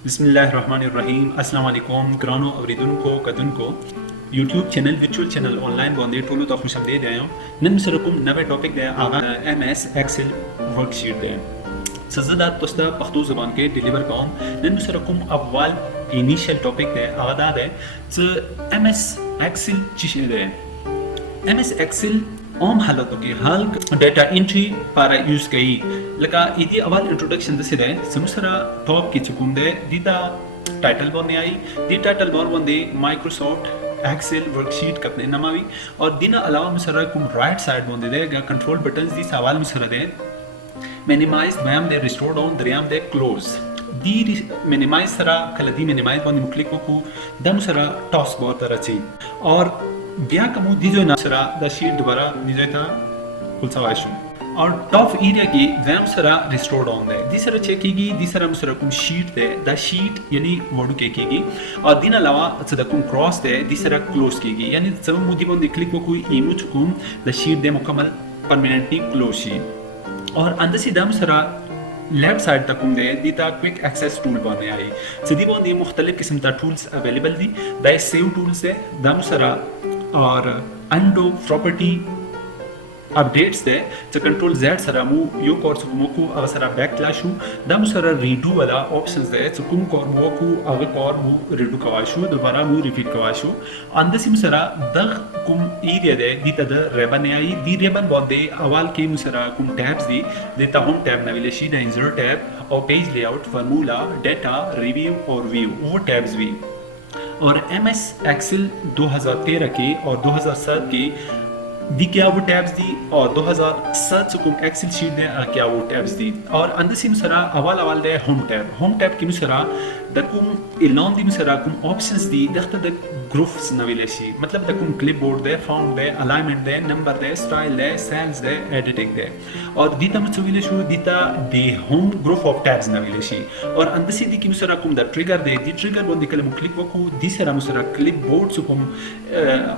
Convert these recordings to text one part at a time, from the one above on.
बिस्मिल्लाहिर्रहमानिर्रहीम अस्सलाम वालेकुम ग्रानो अवरीदुनको कदुनको YouTube channel virtual channel online बंदे टोलो तो खुश आमदीद आयो नन सरकुम नवे टॉपिक दे आगा एमएस एक्सेल वर्कशीट दे सजदात तस्ता पख्तो ज़बान के डिलीवर कौन नन सरकुम अव्वल इनिशियल टॉपिक दे आगा दे च एमएस एक्सेल चिशे दे एमएस एक्सेल आम हालतों के हाल डेटा एंट्री para यूज कई लगा इदी अवाल इंट्रोडक्शन दे सिदे समसरा टॉप की चुकुम दे दीदा टाइटल बने आई दी टाइटल बार बंदे माइक्रोसॉफ्ट एक्सेल वर्कशीट कपने नमावी और दिना अलावा मसरा कुम राइट साइड बंदे दे गा कंट्रोल बटन्स दी सवाल मसरा दे मिनिमाइज मैम दे रिस्टोर डाउन दरियाम दे क्लोज दी मिनिमाइज सरा कल दी मिनिमाइज बंदे मुक्लिक को दा मसरा टॉस बार तरची और बिया कमु दीजो नसरा द शीट दोबारा निजेता कुलसवाइशु और टॉप एरिया की वैम सरा रिस्टोर डाउन दे दी सरा चेक कीगी दी सरा मसरा कुम शीट दे द शीट यानी वर्ड के कीगी और दिन अलावा सदा कुम क्रॉस दे दी सरा क्लोज कीगी यानी सब मुदी बंद क्लिक को कोई इमेज कुम द शीट दे मुकम्मल परमानेंटली क्लोज शी और अंदर से दम सरा लेफ्ट साइड तक दे दीता क्विक एक्सेस टूल बने आई सीधी बंदी मुख्तलिफ किस्म ता टूल्स अवेलेबल दी द सेव टूल्स दे दम सरा और अंडो प्रॉपर्टी अपडेट्स दे तो कंट्रोल Z सरा मु यो कोर्स मोकु अव सरा बैक क्लैश हूं दम सरा रीडू वाला ऑप्शंस दे तो कुम कोर मोकु अव कोर मु रीडू कवाशु दोबारा मु रिपीट कवाशु अंदसिम सरा दग कुम एरिया दे दीता द रेबन आई दी रेबन बोदे अवाल के मुसरा कुम टैब्स दी देता होम टैब नविलेशी द इंसर्ट टैब और page layout formula data review और व्यू वो टैब्स भी और एमएस एक्सेल 2013 के और 2007 के दी क्या वो टैब्स दी और 2007 कुम एक्सेल शीट दे क्या वो टैब्स दी और अंदर से मसरा अवाल दे होम टैब की मसरा दकुम इलान दी मसरा कुम ऑप्शंस दी दख्त द ग्रुप्स नविलेशी मतलब दकुम क्लिपबोर्ड दे फाउंड दे अलाइनमेंट दे नंबर दे स्टाइल दे सेल्स दे एडिटिंग दे और दीता मचविले शु दीता दे होम ग्रुप ऑफ टैब्स नविलेशी और अंदर से दी की मसरा कुम द ट्रिगर दे दी ट्रिगर बंद कलम क्लिक वको दी सरा मसरा क्लिपबोर्ड सुकुम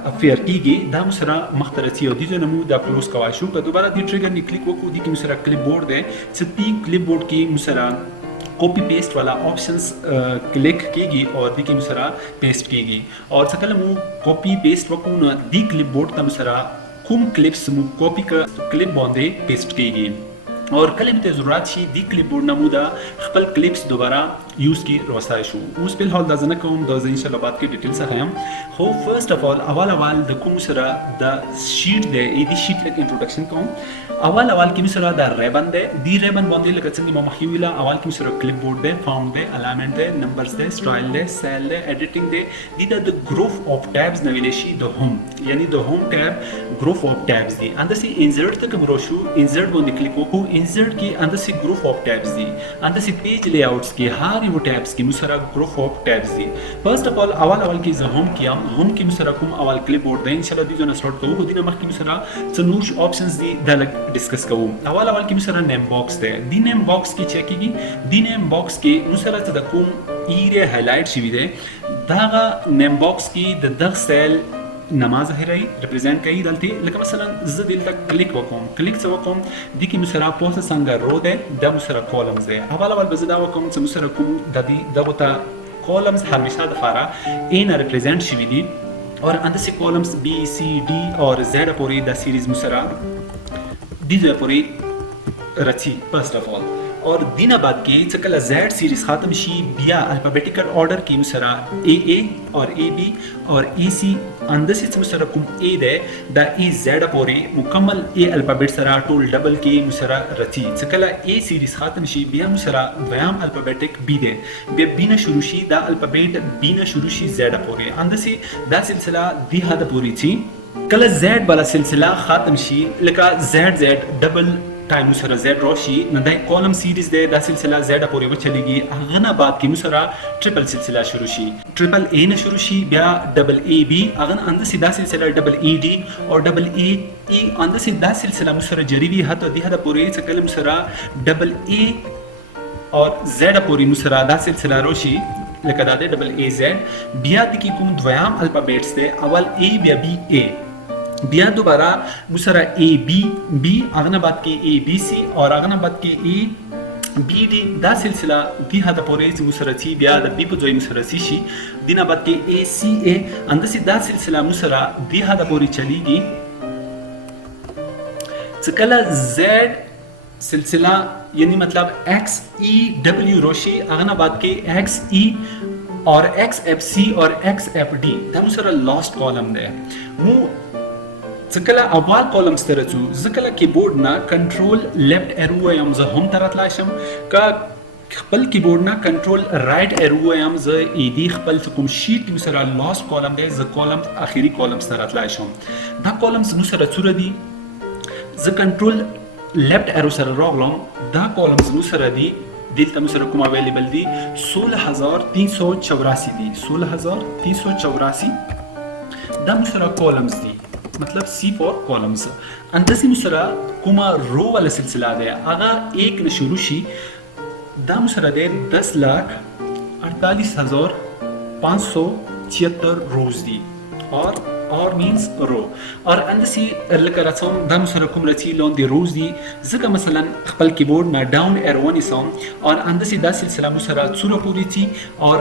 अफेयर कीगी दा मसरा मख्तरती और दी जो नमू दा क्लोज कवाशु पर दोबारा दी ट्रिगर नि क्लिक वको दी की मसरा क्लिपबोर्ड दे सती क्लिपबोर्ड की मसरा कॉपी पेस्ट वाला ऑप्शंस क्लिक कीगी और दी की मसरा पेस्ट कीगी और सकल मु कॉपी पेस्ट वको न दी क्लिपबोर्ड तम सरा कुम क्लिप्स मु कॉपी का क्लिप बॉन्डे पेस्ट कीगी और कल में जरूरत शी दी क्लिपबोर्ड नमूदा खपल क्लिप्स दोबारा यूज की रोसाइशु उस बिल हॉल दजन कौम दज इंशाल्लाह बात की डिटेल से हम हो फर्स्ट ऑफ ऑल अवाल द कुम सरा द शीट दे दी शीट लक इंट्रोडक्शन कौम अवाल की मिसरा द रेबन दे दी रेबन बंदे लक चंगी मखिविला अवाल की मिसरा क्लिपबोर्ड दे फाउंड दे अलाइनमेंट दे नंबर्स दे स्टाइल दे सेल दे एडिटिंग दे दी द ग्रुप ऑफ टैब्स नविलेशी द होम यानी द home tab group of tabs दी अंदर से इंसर्ट तक मरोशु इंसर्ट बंदे क्लिक को इंसर्ट की अंदर से ग्रुप ऑफ टैब्स दी अंदर से पेज लेआउट्स की हार वो टैब्स की मुसरा group of tabs the first of all अवाल की होम किया होम की मुसरा कुम अवाल क्लिपबोर्ड दे इंशाल्लाह दी जो ना स्टार्ट करो दिन मख की मुसरा सनूश ऑप्शंस दी दलक डिस्कस करो अवाल की मुसरा name box they the name box की चेक की दी नेम बॉक्स की मुसरा तद कुम एरिया हाईलाइट शिवी दे दागा नेम बॉक्स की द दग सेल नमाज है रिप्रेजेंट कई दलती लेकिन मसलन ज दिल तक क्लिक वकम दी की मुसरा पोस संगा रो दे द मुसरा कॉलम्स दे अवाल बजदा वकम मुसरा कुम ददी दवता कॉलम्स हमेशा दफारा इन रिप्रेजेंट शिवी दी और अंदर से कॉलम्स बी सी डी और जेड पूरी द सीरीज मुसरा दी जो पूरी रची फर्स्ट ऑफ ऑल और दिन बाद के चकला जेड सीरीज खात्म शी बिया अल्फाबेटिकल ऑर्डर की मुसरा ए और ए बी और ए सी अंदर से मुसरा कुम ए दे द ए जेड पूरी मुकम्मल ए अल्फाबेट सरा टोल डबल की मुसरा रची चकला ए सीरीज खात्म शी बिया मुसरा व्याम अल्फाबेटिक बी दे बे बिना शुरू शी द अल्फाबेट बिना शुरू शी जेड पूरी अंदर से द सिलसिला दी हद पूरी थी कल जेड वाला सिलसिला खात्म शी लका जेड डबल टाइम मुसरा जेड रोशी नदाई कॉलम सीरीज दे दा सिलसिला जेड पूरी वो चलेगी अगना बात की मुसरा ट्रिपल सिलसिला शुरू शी ट्रिपल ए न शुरू शी ब्या डबल ए बी अगन अंदर सीधा सिलसिला डबल ई डी और डबल ए अंदर सीधा सिलसिला मुसरा जरीवी हत दी हद पूरी सकल मुसरा डबल ए और जेड पूरी मुसरा दा सिलसिला रोशी लकदा दे डबल ए जेड बिया दी की कुम द्वयाम अल्फाबेट्स दे अवल ए ब्या बी ए बिया दोबारा मुसरा ए बी बी अगनाबाद के ए बी सी और अगनाबाद के ए بی دی دا سلسله دی حد پورې چې سره چې بیا د بی په ځای سره شي دینه بعد کې ای سی ای اندسي دا سلسله سره دی حد پورې چلیږي چې کله زد سلسله یعنی مطلب ایکس ای ڈبلیو روشي هغه نه بعد کې ایکس ای اور ایکس ایف سی اور ایکس ایف डी دا سره لاست کالم ده مو ځکه اول کالم ستره څو ځکه کیبورډ نه کنټرول لیفت ایرو یم زه هم تراتلا شم کا خپل کیبورډ نه کنټرول رائټ ایرو یم زه ای دی خپل کوم شیټ کې سره لاست کالم دی زه کالم اخیری کالم سره تراتلا شم دا کالم سره څوره دی زه کنټرول لیفت ایرو سره راغلم دا کالم سره دی دلته سره کوم اویلیبل دی 16384 دی 16384 دا سره کالمز دی मतलब C4 कॉलम्स अंदसी मुसरा कुमा रो वाला सिलसिला दे आगा एक न शुरू शी दा मुसरा दे 10,48,576 रोज दी और मींस रो और अंदसी लकरासोम दा मुसरा कुम रची लोन दी रोज दी जका مثلا خپل कीबोर्ड में डाउन एरो वन सोम और अंदसी दा सिलसिला मुसरा चूरा पूरी थी और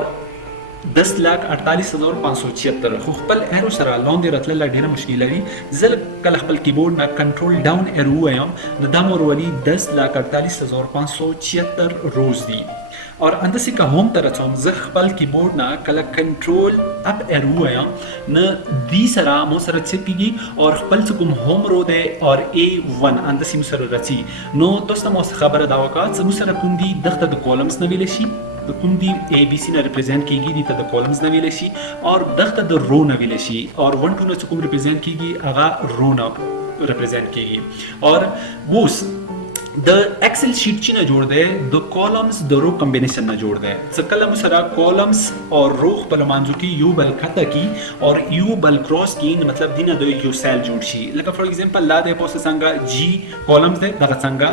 10,48,576 خو خپل ایرو سره لاندې راتلل ډیره مشکل لري زل کله خپل کیبورډ نه کنټرول ډاون ایرو وایم د دامور ولی 10,48,576 روز دی और अंदसी का होम तरह चोम ज खपल कीबोर्ड ना कला कंट्रोल अप एरो है न दी सरा मो सरा चिपकी और खपल सुकुम होम रो दे और A1 अंदसी मुसर रची नो दोस्त मो खबर दावका ज मुसर कुंदी दख्त द कॉलम्स न विलेशी د کوم دی ای بی سی نه ریپرزینټ کیږي د کالمز نه ویل شي او دغه د رو نه ویل شي او 1 2 نه کوم ریپرزینټ کیږي هغه رو نه ریپرزینټ کیږي او ووس د ایکسل شیټ چې نه جوړ دی د کالمز د رو کمبینیشن نه جوړ دی څه کله مسره کالمز او رو په لمانځو کې یو بل کته کی او یو بل کراس کی مطلب دینه د یو سیل جوړ شي لکه فور ایگزامپل لا د پوسټ څنګه جی کالمز دی دغه څنګه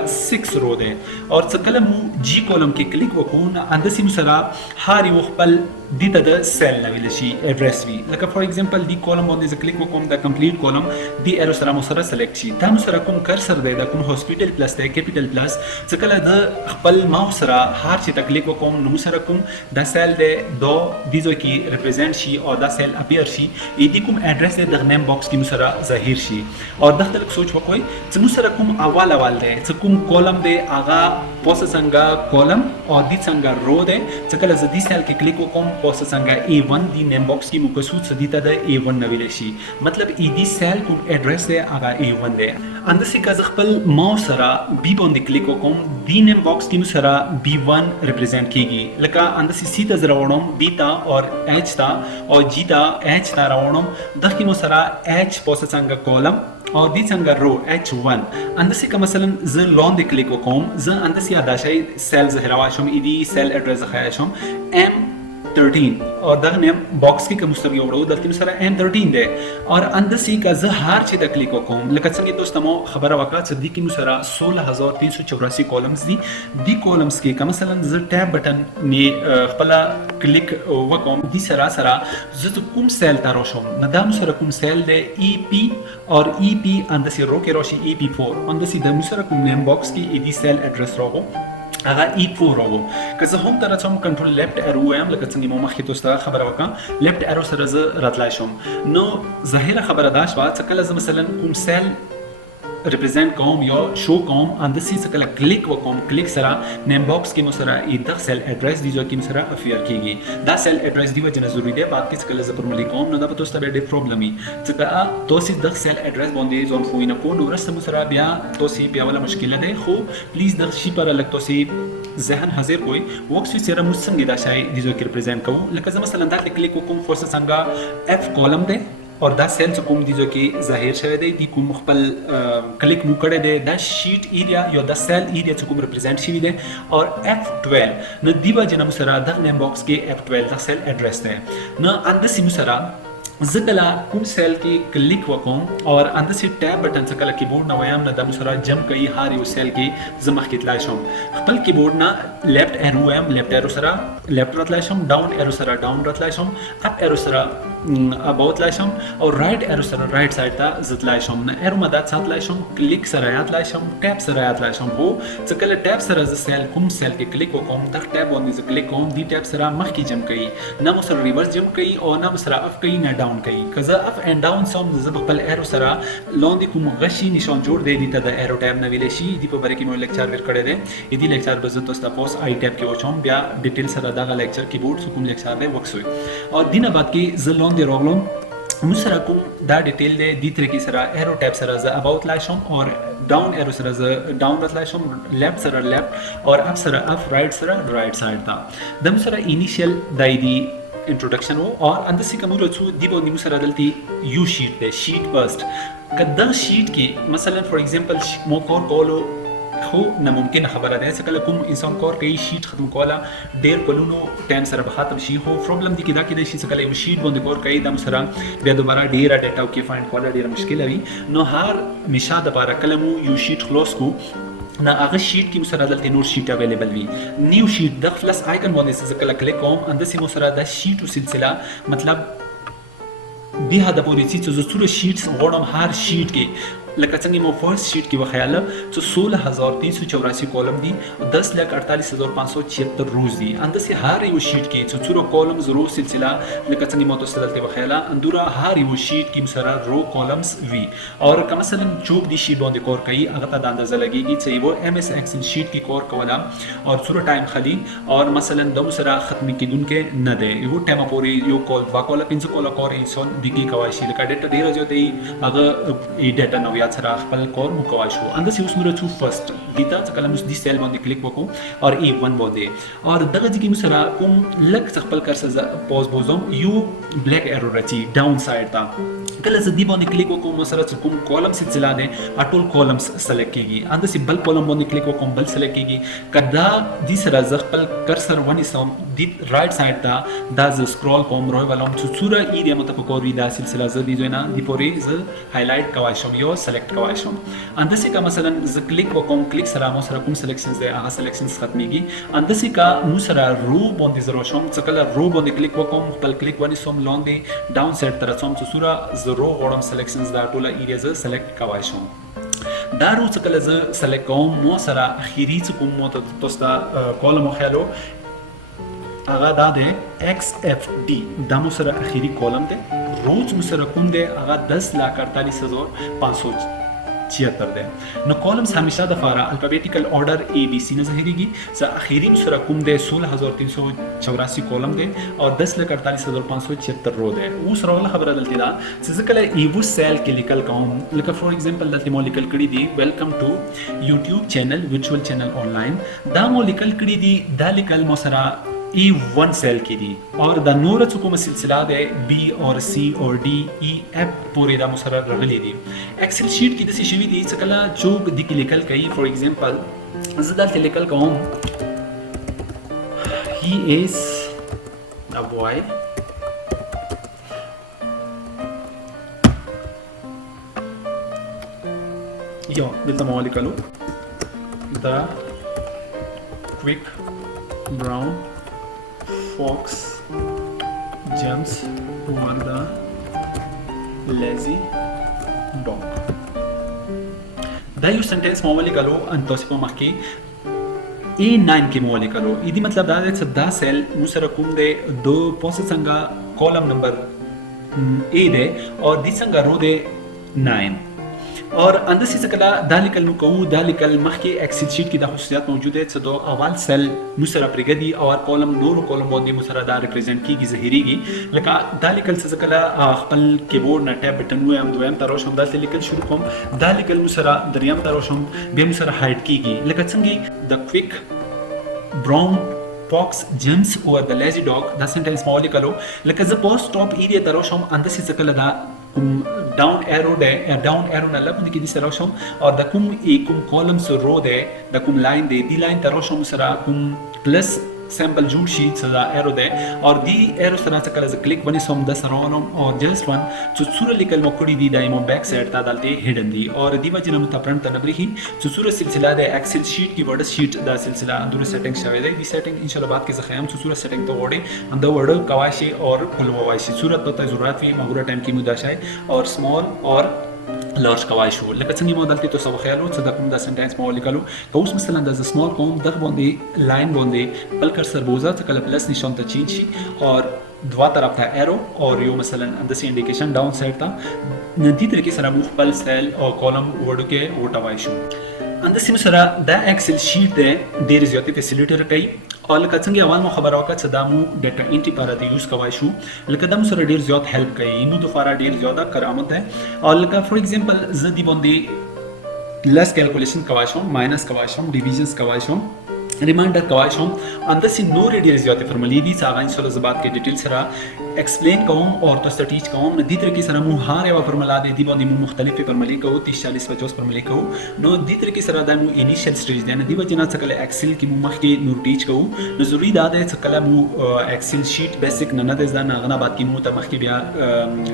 6 رو دی او څه کله مو جی کالم کې کلیک وکړو اندسي مسره هاري خپل دیتا د سیل نه ویل شي ایڈریس وی لکه فور ایگزامپل دی کالم باندې ز کلیک وکوم د کمپلیټ کالم دی ایرو سره مو سره سلیکټ شي دا مو سره کوم کرسر دی دا کوم هاسپټل پلس دی کیپټل پلس ځکه د خپل ماوس سره هر چې تکلیک وکوم نو سره کوم دا سیل دی دو دیزو کې ریپرزینټ شي او دا سیل اپیر شي ای دی کوم ایڈریس دی د نیم باکس کې مو سره ظاهر شي او دغه تل سوچ وکوي چې مو سره کوم اول دی چې کوم کالم دی اغا پوسټ څنګه کالم او دی څنګه رو دی چې کله ز دی سیل کې کلیک وکوم پوسټ څنګه A1 دی نیم باکس کې مو کوڅو څه دیتا د A1 نویل شي مطلب ای دی سیل کوم ایڈریس دی هغه A1 دی اندسي کا خپل ماوس سره بی باندې کلیک وکوم دی نیم باکس کې مو سره B1 ریپرزینټ کیږي لکه اندسي سی ته زراوړم بی تا اور H تا او جی تا H تا راوړم دغه مو سره H پوسټ څنګه کالم او دی څنګه رو H1 اندسي کا مثلا ز لاندې کلیک وکوم ز اندسي اداشي سیل زهرا شوم ای دی سیل ایڈریس خیا شوم M13 और दग नेम बॉक्स की मुस्तवी ओड़ो दलती सरा M13 दे और अंदसी का जहार छि तकलीफ कोम लकत संगे दोस्तमो खबर वका सदी की मुसरा 16384 कॉलम्स दी कॉलम्स के का مثلا ज टैब बटन ने खपला क्लिक वकोम दी सरा ज कुम सेल तारोशम नदाम सरा कुम सेल दे EP और EP अंदसी रो के रोशी EP4 अंदसी द मुसरा कुम नेम बॉक्स की दी सेल एड्रेस रोगो هغه E4 راو که زه هم تر څوم کنټرول لیفت ایرو وایم لکه څنګه مو مخکې تاسو ته خبره وکم لیفت ایرو سره زه راتلای شم نو ظاهره خبره دا شوه چې کله زه مثلا کوم سیل ریپرزینټ کوم یا شو کوم اندسي څه کله کلیک وکوم کلیک سره نیم باکس کې مو سره ای د سیل ایڈریس دی جو کې سره افیر کیږي دا سیل ایڈریس دی وجه نه ضروری دی باقي څه کله زه پرملی کوم نو دا په تاسو ته ډېر پرابلمي چې تاسو د سیل ایڈریس باندې ځون خو نه کو نو ورسته مو سره بیا تاسو بیا ولا مشکل ده خو پلیز د شي پر لک تاسو ذهن حاضر کوی وکس سره مو څنګه دا شای دی جو کې ریپرزینټ کوم لکه زه مثلا دا کلیک وکوم فورس څنګه F کالم ده और دا सेल से कोम दीजो कि ज़ाहिर शवे दे दी कोम खपल क्लिक मु करे दे दा शीट एरिया या दा सेल एरिया से कोम रिप्रेजेंट शी दे और F12 न दीवा जना मुसरा द नेम बॉक्स के F12 दा सेल एड्रेस दे न अंदसी मुसरा زکلا کوم سیل کې کلیک وکوم او اند سي ټاب بٹن څخه کله کیبورډ نه وایم نه د مسره جم کوي هر یو سیل کې زمخ کې تلای شم خپل کیبورډ نه لیفت ایرو وایم لیفت ایرو سره لیفت راتلای شم ډاون ایرو سره ډاون راتلای شم اپ ایرو سره اباوت لای شم او رائټ ایرو سره رائټ سایډ ته زتلای شم نه ایرو مدد ساتلای شم کلیک سره یاتلای شم ټاب سره یاتلای شم هو څه کله ټاب سره ز سیل کوم سیل کې کلیک وکوم د ټاب باندې ز کلیک کوم دی ټاب سره مخ کې جم کوي نه مسره ریورس جم کوي او نه مسره اف کوي نه ډاون کوي کزه اف اینڈ ډاون سم ز خپل ایرو سره لاندې کوم غشي نشان جوړ دی د د ایرو ټاب نه ویل شي دی په بره کې مو لیکچر ور کړی دی دی لیکچر به زه تاسو ته آی ټاب کې وچوم بیا ډیټیل سره دا لیکچر کیبورډ کوم لیکچر دی وکسوي او دینه بعد کې ز لاندې راغلم مسره کوم دا ډیټیل دی د طریقې سره ایرو ټاب سره ز اباوت لای شم او ډاون ایرو سره ز ډاون راتلای شم لیفت سره لیفت او اپ سره اپ رائټ سره رائټ سایډ ته د مسره انیشیل دای دی انټروډکشن وو او اندسي کوم رڅو دی باندې مسره دلتي یو شیټ دی شیټ فرست کدا شیټ کې مثلا فور ایگزامپل مو کولو خو ناممکن خبره ده چې کله کوم انسان کار کوي شیټ ختم کوله ډیر کلونو ټایم سره به ختم شي خو پرابلم دی کدا کې د شي چې کله یو شیټ باندې کار کوي د مسره بیا دوباره ډیر ډاټا او کې فایند کوله ډیر مشکل وي نو هر مشا د بار کلمو یو شیټ خلاص کو نه هغه شیټ کې مسره دلته نور شیټ اویلیبل وي نیو شیټ د فلس آیکن باندې چې کله کلیک کوم اندسي مسره د شیټ سلسله مطلب بیا د پولیسي چې زړه شیټس غوړم هر شیټ کې لکه څنګه مو فرست شیټ کې وخیاله چې 16384 کالم دي او 10,48,576 روز دي اندسي هر یو شیټ کې چې څورو کالمز رو سلسله لکه څنګه مو تاسو دلته وخیاله اندورا هر یو شیټ کې مسره رو کالمز وي او که مثلا چوک دي شیټ باندې کار کوي هغه ته د اندازه لګيږي چې یو ام اس ایکسل شیټ کې کار کوله او څورو ټایم خلی او مثلا د مسره ختمي کېدونکې نه دی یو ټایم پورې یو کال واکوله 5 کال کار انسان دګي کوي شي لکه ډیټا ډیر جو دی هغه ډیټا نو سره خپل کار مو کوای شو اندسي اوس نور تو فرست دیتا چې کله موږ د سیل باندې کلیک وکړو او ای 1 باندې او دغه ځکه موږ سره کوم لک خپل کرسر پوز بوزوم یو بلیک ایرو راځي ډاون سایډ ته کله چې دی باندې کلیک وکړو موږ سره کوم کالم سلسله ده ټول کالمز سلیکټ کیږي اندسي بل کالم باندې کلیک وکړم بل سلیکټ کیږي کدا دی سره خپل کرسر ونی سم دی رائټ سایډ ته دا ز سکرول کوم روي ولوم چې څوره ای د متفکر وی دا سلسله ز دی زوینا دی پوری ز هایلایټ کوای شم یو سلیکټ کوای شم اندسي کا مثلا ز کلیک وکوم کلیک سره مو سره کوم سلیکشنز دی هغه سلیکشنز ختميږي اندسي کا مو سره رو باندې زرو شم چې کله رو باندې کلیک وکوم خپل کلیک ونی سم لاندې ډاون سایډ تر څوم چې سوره زرو غوړم سلیکشنز دا ټوله ایریاز سلیکټ کوای شم دا رو چې کله ز سلیکټ کوم مو سره اخیری چې کوم مو تاسو ته کالم خیالو هغه دا ده ایکس اف ډي دا مو سره اخیری کالم ده روز مو سره کوم ده هغه 10,48,576 ده نو کالمز همیشه د فاره الفابیټیکل آرډر ای بی سی نه ظاهريږي چې اخیری سره کوم ده 16384 کالم ده او 10,48,576 رو ده اوس راغله خبره دلته دا چې کله ایو سیل کې لیکل کوم لکه فور ایگزامپل دلته مو لیکل کړی دی ویلکم ټو یوټیوب چینل ویچوال چینل آنلاین دا مو لیکل کړی دی دا لیکل مو سره E1 سیل کې دي او د نور څه کومه سلسله ده B اور C اور D E F پورې د مسره راغلي دي ایکسل شیټ کې د څه شوی دي چې کله چوک د کې لیکل کوي فور ایگزامپل زه دلته لیکل کوم he is a boy یو دلته مو لیکلو the quick brown fox jumps over the lazy dog دا یو سنټنس مو ولیکلو ان تاسو په مخ کې A9 کې مو ولیکلو دې مطلب دا دی چې دا سیل مو سره کوم دی دو پوسټ څنګه کالم نمبر A دی او دې څنګه رو دی 9 اور اندسي څه کله دا لیکل نو کوو دا لیکل مخکې ایکسل شیټ کې د خصوصیات موجوده چې دو اول سیل مو سره پرګدي او کالم نور کالم باندې مو سره دا ریپرزینټ کیږي ظاهريږي لکه دا لیکل څه کله خپل کیبورډ نه ټاب بٹن وایم دویم تر شم دا لیکل شروع کوم دا لیکل مو سره دریم تر شم به مو سره هایټ کیږي لکه څنګه د کویک براون fox jumps over the lazy dog دا سنټنس مو لیکلو لکه ز پوسټ ټاپ ایریا تر شم اندسي څه کله دا ډاون ایرو ده ډاون ایرو نه لبنه کې دي سره شم او د کوم کالمز رو ده د کوم لاین دی دی لاین تر شم سره کوم پلس سیمپل جوړ شي چې دا ایرو دی او دی ایرو سره چې کله کلیک ونی سوم د سرانم او جست ون چې څوره لیکل مو کړی دی دایمو بیک سایډ ته دلته هډن دی او دی وجه نه متپرنت ته نبري چې څوره سلسله د ایکسل شیټ کی ورډ شیټ دا سلسله اندور سیټینګ شوی دی دی سیټینګ ان شاء الله بعد کې زه خیام چې څوره سیټینګ ته وړي اند ورډ کواشي او کول وایشي صورت ته ضرورت وي مغوره ټایم کې مو دا شای او سمال او لارج کوای شو لکه څنګه مو دلته تاسو خیالو چې دا کوم د سنټنس مو لیکلو که اوس مثلا د سمال کوم دغه باندې لاین باندې بل کرسر بوزا چې کله پلس نشان ته چینج شي او دوا طرف ته ایرو او یو مثلا د سی انډیکیشن ډاون سایډ ته ندی طریقې سره مو خپل سیل او کالم وړو کې وټوای شو اند سیم سره دا ایکسل شیټ دی ډیر زیاتې فیسیلیټر کوي او لکه څنګه اول مو خبره وکړه چې دا مو ډاټا انټری لپاره د یوز کوای شو لکه دا مو سره ډیر زیات هیلپ کوي نو د فارا ډیر زیاده کرامت ده او لکه فور ایگزامپل ز دی باندې لس کیلکولیشن کوای شم ماینس کوای شم ډیویژنز کوای شم ریمایندر کوای شم اندسې نورې ډېرې زیاتې فرمولې دي چې هغه ان شاء الله زه بعد کې ډیټیل سره ایکسپلین کوم او تاسو ته ټیچ کوم د دې طریقې سره مو هر یوه فرمولا دی دې باندې مو مختلفې فرمولې کوو 30 40 50 فرمولې کوو نو دې طریقې سره دا مو انیشیل سټیج دی نه دې وجه نه چې کله ایکسل کې مو مخکې نور ټیچ کوو نو ضروري دا دی چې کله مو ایکسل شیټ بیسیک نه دی ځان هغه نه بعد کې مو ته مخکې بیا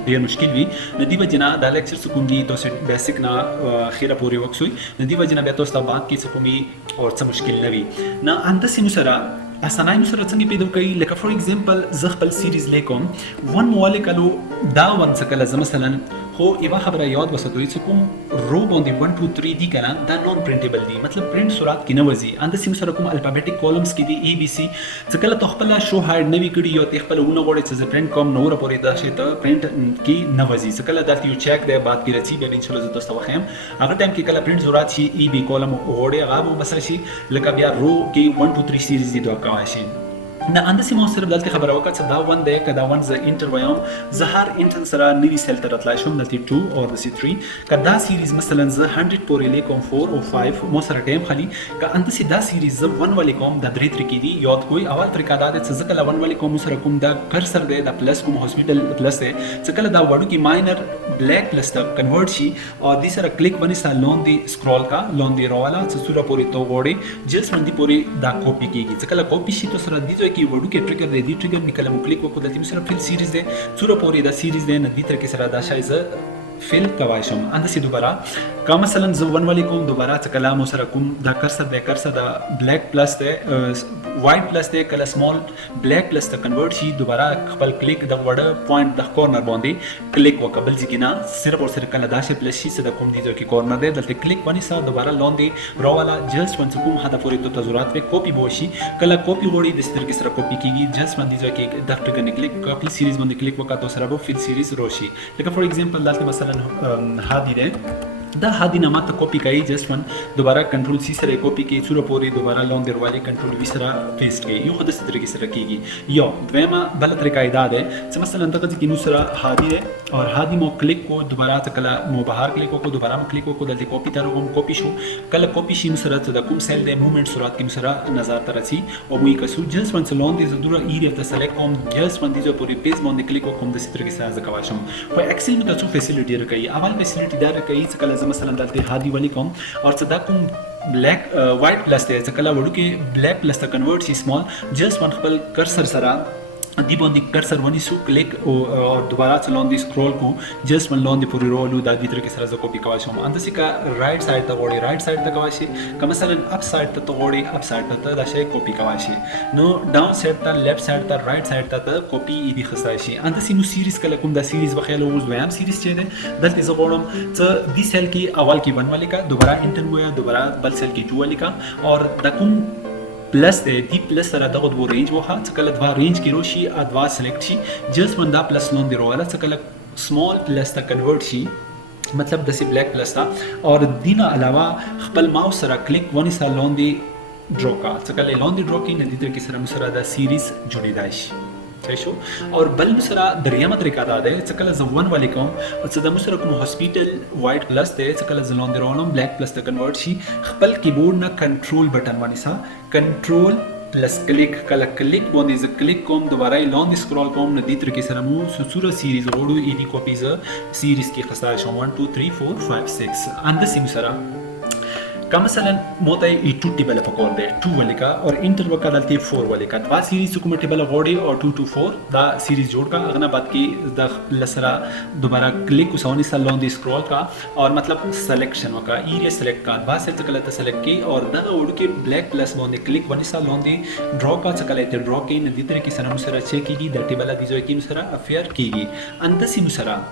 ډېر مشکل وي نو دې وجه نه دا لیکچر کوم دي تاسو بیسیک نه اخیره پورې وکسوي نو دې وجه نه بیا تاسو ته بعد کې کومي او څه مشکل نه وي نه اندسې مو سره اسانای مو سره څنګه پیدا کوي لکه فور ایگزامپل زه خپل سیریز لیکم ون مولکلو دا ون څکله ز مثلا خو یوه خبره یاد وساتئ چې کوم رو باندې 1 2 3 دي کنه دا نون پرینټیبل دي مطلب پرینټ سرعت کې نه وځي اند سیم سره کوم الفابیټیک کالمز کې دي ای بی سی چې کله ته خپل شو هاید نه وی کړی یو ته خپل ونه غوړي چې پرینټ کوم نور پورې دا شی ته پرینټ کې نه وځي چې کله دا یو چیک دی بعد کې رچی به ان شاء الله تاسو واخیم هغه ټایم کې کله پرینټ ضرورت شي ای بی کالم غوړي هغه مو مثلا شي لکه بیا رو کې 1 2 3 سیریز دي دا کوي شي نه اندسې مو صرف دلته خبره وکړه چې دا ون دی که دا ون زه انټر وایم زه هر انټر سره نوي سیل ته راتلی شم دلته 2 او داسې 3 که دا سیریز مثلا زه 100 پورې لیکم 4 او 5 مو سره ټایم خالي که اندسې دا سیریز زه ون ولی کوم دا درې طریقې دي یاد کوئ اول طریقه دا دی چې زه کله ون ولی کوم سره کوم دا کرسر دی دا پلس کوم هاسپیټل پلس دی چې کله دا وړوکی ماینر بلیک پلس ته کنورټ شي او دې سره کلیک ونیسه لاندې سکرول کا لاندې راواله چې څومره پورې تو غواړئ جسټ باندې پورې دا کاپي کېږي چې کله کاپي شي تو سره دې ځای کې وړوکی ټریګر دی دې ټریګر نکله مو کلیک وکړو دلته سره فیل سیریز دی څومره پورې دا سیریز دی نه دې طریقې سره دا شای زه فیل کوای شم اندسې دوباره که مثلا زه ون ولی کوم دوباره چې کله مو سره کوم دا کرسر دی کرسر دا بلیک پلس دی وایټ پلس دی کله سمال بلیک پلس ته کنورټ شي دوباره خپل کلیک د وړه پوینټ د کورنر باندې کلیک وکړه بل ځای کې نه صرف او صرف کله داسې پلس شي چې د کوم دي ځای کې کورنر دی دلته کلیک ونیسه دوباره لاندې راواله جسټ ون کوم هدف پورې ته ضرورت وي کاپي به وشي کله کاپي غواړئ د سترګې سره کاپي کېږي جسټ باندې ځای کې د ټریګر نه کلیک کاپي سیریز باندې کلیک وکړه تو سره به فیل سیریز راشي لکه فور ایگزامپل دلته مثلا هادي دی دا هادي نامه ته کاپي کوي جسټ ون دوباره کنټرول سی سره کاپي کوي څومره پورې دوباره لاندې وروالی کنټرول وی سره پیسټ کوي یو خدای سترګې سره کېږي یو دویمه بل طریقه دا ده چې مثلا دغه کې نو سره هادي دی او هادي مو کلیک کو دوباره ته کله مو بهر کلیک وکړو دوباره مو کلیک وکړو دلته کاپي ته راغوم کاپي شو کله کاپي شي سره ته د کوم سیل د موومېنټ سرعت کې سره نظر ته راځي او مو یې کسو جسټ ون لاندې زدوره ایریا ته سلیکټ کوم جسټ ون دې پورې پیس باندې کلیک وکوم د سترګې سره ځکه شم په ایکسل می تاسو فیسیلیټي راکړي اول فیسیلیټي دا راکړي چې کله مثلا دلته هادي ولی کوم او څه دا کوم بلیک وایټ پلس دی چې کله وړو کې بلیک پلس ته کنورټ شي سمال جسټ ون خپل کرسر سره دی باندې کرسر ونیسو کلیک او دوباره لاندې سکرول کو جسټ ون لاندې پورې رولو دا دې طریقې سره زه کاپي کوای شم اندسې کا رائټ سایډ ته غواړئ رائټ سایډ ته کوای شي که مثلا اپ سایډ ته غواړئ اپ سایډ ته دا شی کاپي کوای شي نو ډاون سایډ ته لیفټ سایډ ته رائټ سایډ ته کاپي دې خسای شي اندسې نو سیریز کله کوم دا سیریز بخیل اوس دویم سیریز چې ده دلته زه غواړم چې دې سیل کې اول کې 1 ولیکا دوباره انټر وایا دوباره بل سیل کې 2 ولیکا اور دا کوم پلس دی پلس سره دغه دوه رینج وخه چې کله دوه رینج کې روشي ادوا سلیکټ شي جسټ من دا پلس لاندې راواله چې کله سمال پلس ته کنورټ شي مطلب د سی بلیک پلس ته اور دینه علاوه خپل ماوس سره کلیک ونیسه لاندې ډرا کا چې کله لاندې ډرا کې نه دي تر کې سره مسره دا سیریز جوړیدای شي صحیح شو اور بل مسره دریمه طریقه دا ده چې کله زه 1 ولیکم او چې د مسره کوم هاسپیټل وایټ پلس دی چې کله زه لاندې راولم بلیک پلس ته کنورټ شي خپل کیبورډ نه کنټرول بټن ونیسه کنټرول پلس کلیک کله کلیک باندې زه کلیک کوم دوباره لاندې سکرول کوم نه دې طریقې سره مو سوسوره سیریز غوړو ای دی کاپیز سیریز کې خسته شوم 1 2 3 4 5 6 اند سیم سره का मसलन मोता है 2 टेबल पकड़ दे 2 वाले का और इंटर वका डालते 4 वाले का दवा सीरीज को टेबल गोड़ी और 2 to 4 दा सीरीज जोड़ का अगना बात की द लसरा दोबारा क्लिक उसौनी सल ऑन द स्क्रॉल का और मतलब सिलेक्शन वका एरिया सेलेक्ट का दवा से चकलत सेलेक्ट की और द उड़ के black plus on the click वनी सल ऑन द ड्रॉ का चकलत ड्रॉ के नदी तरह की सना मुसरा चेक की द टेबल दी जो की मुसरा अफेयर की अंदसी मुसरा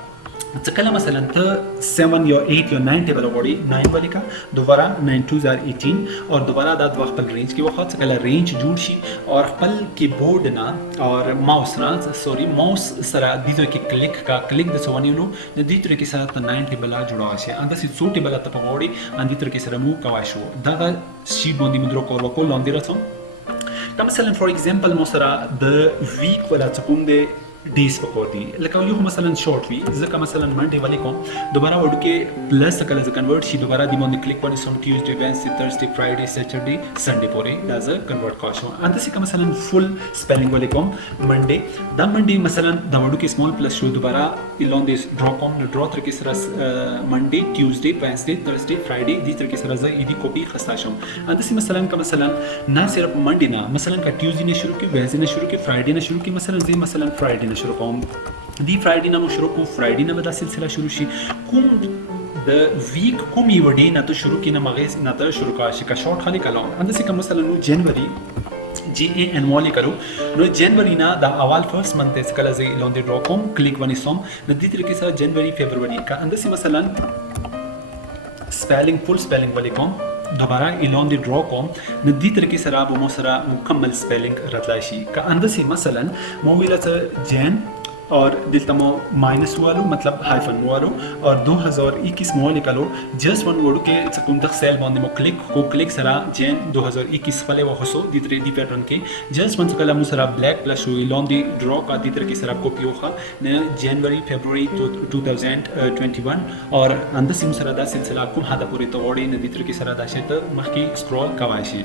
चकला मसलन तो 7 या 8 या 9 टेबल बॉडी 9 वाली का दोबारा 9 2 18 और दोबारा दाद वक्त पर रेंज की वक्त चकला रेंज जुड़ शी और पल कीबोर्ड ना और माउस ना सॉरी माउस सरा दीजो की click the Savani know the तरह के साथ 9 टेबल जुड़ा शे अंदर से 2 टेबल तप बॉडी अंदी तरह के सरा मु कवाशो दादा शीट बॉडी मुद्रो को लॉन्दी रसम مثلا فور एग्जांपल मोसरा द वीक वाला चकुंदे डेज पकोती लेकिन यो مثلا शॉर्ट वी जका مثلا मंडे वाले को दोबारा वर्ड के प्लस कलर कन्वर्ट शी दोबारा दी मोन क्लिक वन सम Tuesday Wednesday Thursday Friday Saturday Sunday पोरे दाज कन्वर्ट काशो अंत से का مثلا फुल स्पेलिंग वाले को मंडे द मंडे مثلا द वर्ड के स्मॉल प्लस शो दोबारा इलोन दिस ड्रॉ कॉम ड्रॉ तर के सरस Monday Tuesday Wednesday Thursday Friday दी तर के सरस इदी कॉपी खस्ताशो अंत से مثلا का مثلا ना सिर्फ मंडे ना مثلا का ट्यूसडे ने शुरू के वेडनेसडे ने शुरू के फ्राइडे ने शुरू के مثلا जी مثلا फ्राइडे शुरू कौम दी फ्राइडे ना शुरू को फ्राइडे ना बदा सिलसिला शुरू शी कुम द वीक कुम यवडी ना तो शुरू की ना मगेस ना तो शुरू का शॉर्ट खाली कलाम अंदर से का مثلا नो जनवरी JAN वाले करो नो जनवरी ना द अवाल फर्स्ट मंथ इस कला जे लॉन द ड्रॉ कॉम क्लिक वनी सॉम द दी तरीके से जनवरी फरवरी का अंदर से مثلا स्पेलिंग फुल स्पेलिंग वाले कॉम दोबारा इलोन द ड्रॉ कॉम नदी तरीके से राब मोसरा मुकम्मल स्पेलिंग रतलाशी का अंदर से मसलन मोविला जैन और दिल तमो माइनस वालो मतलब हाइफन वालो और 2021 मोल निकालो जस्ट वन वर्ड के सकुम तक सेल बॉन्ड मो क्लिक सरा जैन 2021 वाले वो हसो दितरे दी पैटर्न के जस्ट वन सकला मुसरा ब्लैक प्लस शो इलोन दी ड्रॉ का दितरे के सरा कॉपी होगा न जनवरी फरवरी 2021 और अंदर से मुसरा दा सिलसिला कुम हादा पूरी तो ओडी न दितरे के सरा दा शेत मखकी स्क्रॉल कवाशी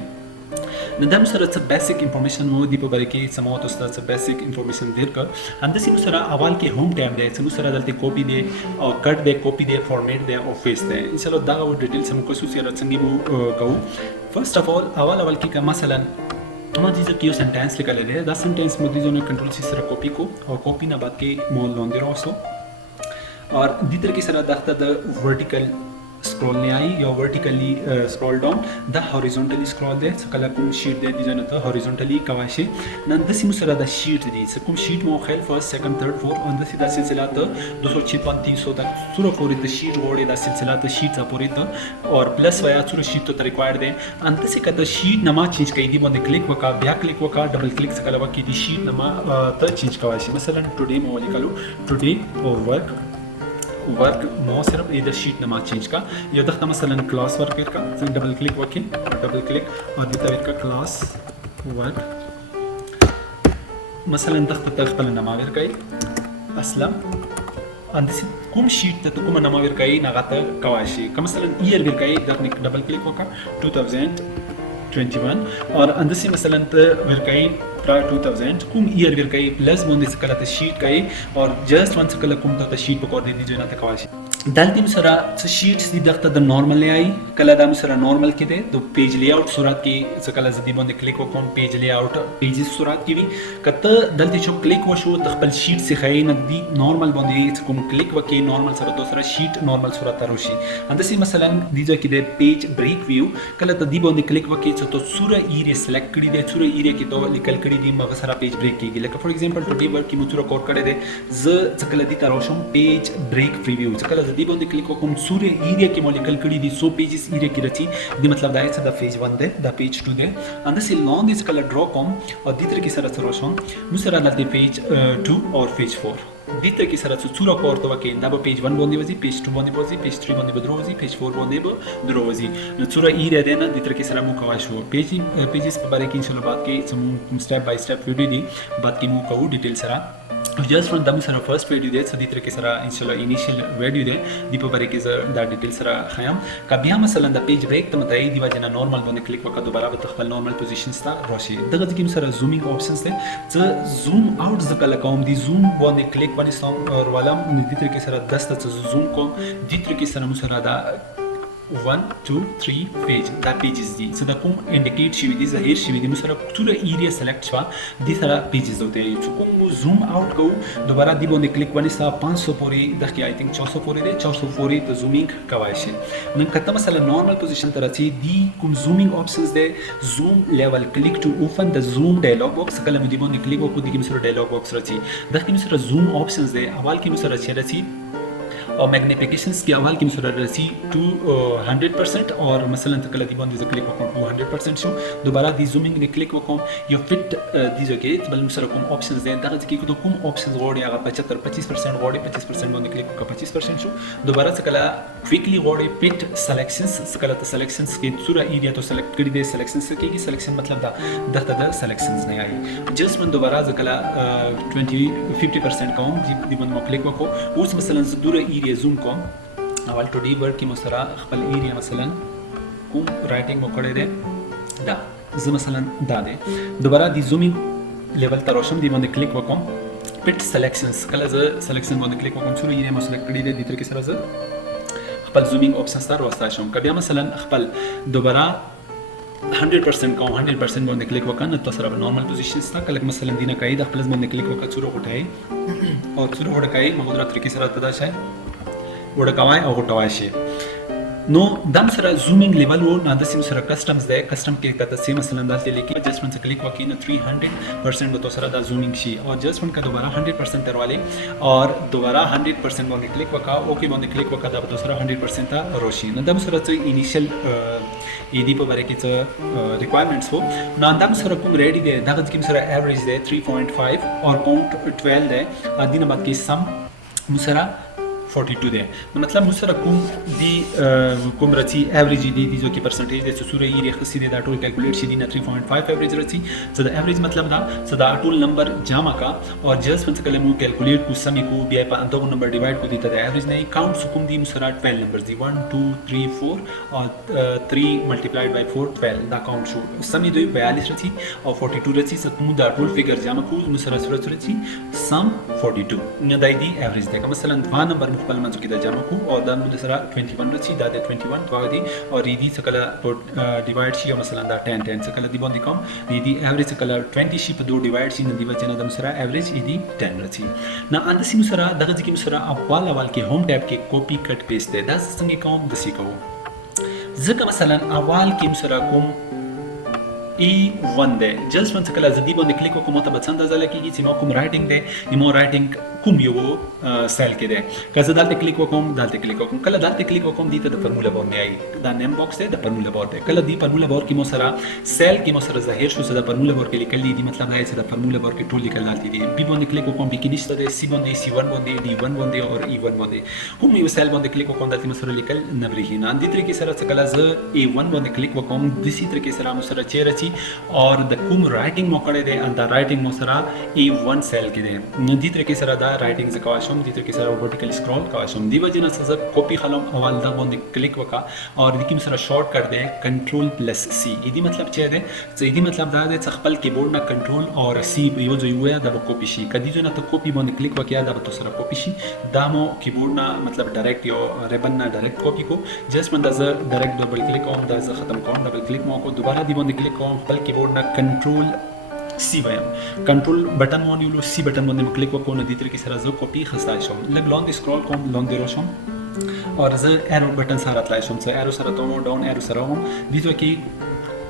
ندم سره څه بیسیک انفارمیشن مو دی په باره کې سمو تاسو ته بیسیک انفارمیشن دیر کا اند سي سره اول کې هوم ټیب دی سمو سره دلته کاپی دی او کټ دی کاپی دی فارمیټ دی او فیس دی ان شاء الله دا او ډیټیل سم کو سوسي را څنګه مو کو فرست اف اول کې کا مثلا ما دې ځکه یو سنټنس لیکل دی دا سنټنس مو دې زونه کنټرول سی سره کاپی کو او کاپی نه بعد کې مو لون دی راوسو और दी तरह की सरा दख्ता द वर्टिकल स्क्रॉल नहीं आई या वर्टिकली स्क्रॉल डाउन द हॉरिजॉन्टली स्क्रॉल दे सकला कुम शीट दे दिजन तो हॉरिजॉन्टली कवाशे नंदसी मुसरा द शीट दी सकुम शीट मो खेल फर्स्ट सेकंड थर्ड फोर्थ और द सीधा सिलसिला तो 256 300 तक सुरो फोर द शीट वोड़े द सिलसिला तो शीट पूरी तो और प्लस वया सुरो शीट तो रिक्वायर्ड दे अंत से का द शीट नमा चेंज कई दी बंदे क्लिक वका ब्या क्लिक वका डबल क्लिक सकला वकी दी शीट नमा तो चेंज कवाशे मसलन टुडे मो लिखलो टुडे वर्क मो सिर्फ इधर शीट नमा चेंज का ये दख्ता मसलन क्लास वर्क का डबल क्लिक वके डबल क्लिक और दिता का क्लास वर्क मसलन दख्ता तखपल नमा वर कई असलम अंदस कुम शीट तो कुम नमा वर कई नगाता कवाशी का मसलन ईयर वर कई दखने डबल क्लिक वका 2021 और अंदसी मसलन वर कई प्रायर 2000 कुम ईयर वर कई प्लस बोंदे सकला त शीट कई और जस्ट वन सकला कुम त शीट पकड़ दे दीजिए ना त कवाशी दलती मुसरा शीट सी दख्ता द नॉर्मल ले आई कला दा मुसरा नॉर्मल के दे तो पेज लेआउट सूरत की सकला जदी बोंदे क्लिक वकोन पेज लेआउट पेजेस सूरत की भी कत दलती जो क्लिक वशो तखबल शीट से खई नदी नॉर्मल बोंदे कुम क्लिक वके नॉर्मल सरा दूसरा शीट नॉर्मल सूरत रोशी अंदसी मसलन दीजिए कि दे पेज ब्रेक व्यू कला त दी बोंदे क्लिक वके तो सूरा एरिया सेलेक्ट करी दे सूरा एरिया की तो निकल करी दी मगसरा पेज ब्रेक की like for example today work की मुचुरा कोड करे दे ज सकला दी तारोशम पेज ब्रेक प्रीव्यू सकला दी बोंदे क्लिक वकोम सूर्य एरिया के मॉलिक्यूल कड़ी दी सो पेजेस एरिया की रची दी मतलब दा it's the page 1 they the page 2 दे अंदर से long this colour draw com और दीतर की सरस रोशम मुसरा दलते पेज 2 और पेज 4 दीतर की सरस चूरा कोर तो वके दब पेज 1 बोंदी वजी पेज 2 बोंदी वजी पेज 3 बोंदी बद्रोवजी पेज 4 बोंदी बद्रोवजी चूरा एरिया दे ना दीतर की सरा मु कवाशो पेजेस पे बारे की इंशाल्लाह बात की सम स्टेप बाय स्टेप वीडियो दी बात की मु कहू डिटेल सरा just from them sara first video de sadi tarike sara inshallah initial video de dipo bare ke da detail sara khayam ka biya masalan da page break to matai diwa jana normal bone click waka dobara be takhbal normal position sta roshi daga jikim sara zooming options de z zoom out zakala kaum di zoom bone click bone som or wala di tarike sara 10 ta zoom ko di tarike sara musara da 1 2 3 پیج دا پیجز دي څه د کوم انډیکیټ شوی دي ظاهر شوی دي مثلا ټول ایریا سلیکټ شوا دي سره پیجز ہوتے ہیں چې کوم زوم آؤٹ کو دوباره دی باندې کلیک ونی سا 500 پورې د کی آی تھنک 400 پورې دي 400 پورې د زومینګ کوای شي نن کته مثلا نورمال پوزیشن ته راځي دی کوم زومینګ اپشنز دي زوم لیول کلیک ټو اوپن د زوم ډایلاګ باکس کله مې دی باندې کلیک وکړو د کی مثلا ډایلاګ باکس راځي د کی مثلا زوم اپشنز دي اول کی مثلا راځي और मैग्निफिकेशंस की अवल की मुसरा रसी टू 100% और मसलन तकला दी बंद क्लिक वकम 100% शो दोबारा दी जूमिंग ने क्लिक वकम यो फिट दी जगह बल मुसरा कोम ऑप्शंस दे दग की को कोम ऑप्शंस गोड़ी आगा 75 25% गोड़ी 25% बंद क्लिक का 25% शो दोबारा तकला क्विकली गोड़ी फिट सिलेक्शंस तकला तो सिलेक्शंस के सूरा एरिया तो सेलेक्ट कर दे सिलेक्शंस की सिलेक्शन मतलब दा द सिलेक्शंस नहीं आई जस्ट मन दोबारा तकला 20-50% कम दी बंद क्लिक वको उस मसलन दूर एरिया زوم کوم اول ټو डी ورډ کې مسره خپل ایریا مثلا کوم رائټینګ وکړی دی دا زه مثلا دا دی دوباره دی زومینګ لیول ته روشم دی باندې کلیک وکم پټ سلیکشنز کله زه سلیکشن باندې کلیک وکم چې ایریا مو سلیکټ کړی دی د تر کې سره زه خپل زومینګ اپشن سره واسطه شم کبه مثلا خپل دوباره 100% کوم 100% باندې کلیک وکړم نو سره نورمال پوزیشن سره کله مثلا دینه کای د خپل باندې کلیک وکړ څورو غټای او څورو غټای موږ درته کې سره تدا شای وړکوای او غټوای شي نو دم سره زومینګ لیول و نه د سیم سره کسٹمز ده کسٹم کې کته سیم مثلا دلته لیکي جسٹ ون کلیک وکړي نو 300% به تو سره دا زومینګ شي او جسٹ ون کا دوباره 100% تر والے اور دوباره 100% باندې کلیک وکا اوکے باندې کلیک وکا دا به تو سره 100% تا روشي نو دم سره چې انیشل ایدی په باره کې څه ریکوایرمنټس وو نو دم سره کوم ریډي ده دغه کوم سره ایوریج ده 3.5 اور کاونٹ 12 ده ادینه بعد کې سم مسره 42 ده मतलब मुसरा कोम दी कोम रची एवरेज दी जो की परसेंटेज दे सूरे एरिया खसी दे दा टोल कैलकुलेट शी दी ना 3.5 एवरेज रची सो द एवरेज मतलब दा सो दा टोल नंबर जामा का और जस्ट वन कले मु कैलकुलेट को समी को बी पा अंदर नंबर डिवाइड को दी ता एवरेज नहीं काउंट सुकुम दी मुसरा 12 नंबर्स दी 1 2 3 4 और 3 मल्टीप्लाइड बाय 4 12 दा काउंट शो समी दो 42 रची और 42 रची सो मु दा टोल फिगर जामा को मुसरा सूरत रची सम 42 न दाई दी एवरेज दे مثلا 2 नंबर خپل منځ کې د جمع کو او دا موږ سره 21 رسي دا د 21 توګه دي او ریدي څکله ډیوایډ شي مثلا دا 10 څکله دی باندې کوم ریدي ایوریج څکله 20 شي په 2 ډیوایډ شي نه دی وجه نه د سره ایوریج ایدي 10 رسي نه اند سیم سره دغه کې سره اول کې هوم ټیب کې کاپی کټ پیسټ ده دا څنګه کوم د سی کوم ځکه مثلا اول کې سره کوم E1 ده جست ون څکله زدي باندې کلیک وکم ته بچنده ځل کېږي چې نو کوم رائټینګ ده نیمو رائټینګ کوم یو سیل کې ده کله دلته کلیک وکم دلته کلیک وکم کله دلته کلیک وکم دي ته د فرمولا باندې آی دا نیم باکس ده د فرمولا بار ده کله دی فرمولا بار کې مو سره سیل کې مو سره ظاهر شو د فرمولا بار کې لیکل دي مطلب دا چې د فرمولا بار کې ټول لیکل دي بي باندې کلیک وکم بي کې نشته ده سی باندې C1 باندې D1 باندې او E1 باندې کوم یو سیل باندې کلیک وکم دلته مو سره لیکل نه بریښي نه دي طریقې سره څکله ز A1 باندې کلیک وکم د سی طریقې سره مو سره چیرې چی اور د کوم رائټینګ مو کړی دی ان دا رائټینګ مو سره A1 سیل کې دی نو دې طریقې سره دا رائټینګ ز کواشم دې طریقې سره ورټیکل سکرول کواشم دی وجه نه څه کاپی خلم اول دا باندې کلیک وکا اور دې کوم سره شارټ کټ دی کنټرول+C دې مطلب چې دی چې دې مطلب دا دی چې خپل کیبورډ نه کنټرول اور C یو ځای ویا دا کاپی شي کدی ځنه ته کاپی باندې کلیک وکیا دا به سره کاپی شي دا مو کیبورډ نه مطلب ډایرکټ یو ریبن نه ډایرکټ کاپی کو جست من دا ز ډایرکټ ډبل کلیک کوم دا ز ختم کوم ډبل کلیک مو کو دوباره دی باندې کلیک کوم خپل کیبورډ نه کنټرول سی وایم کنټرول بٹن باندې ولو سی بٹن باندې کلیک وکړو نو د دې طریقې سره زه کاپی خسای شم لګ لاندې سکرول کوم لاندې راشم اور زه ایرو بٹن سره تلای شم زه ایرو سره ته ډاون ایرو سره هم دې ته کې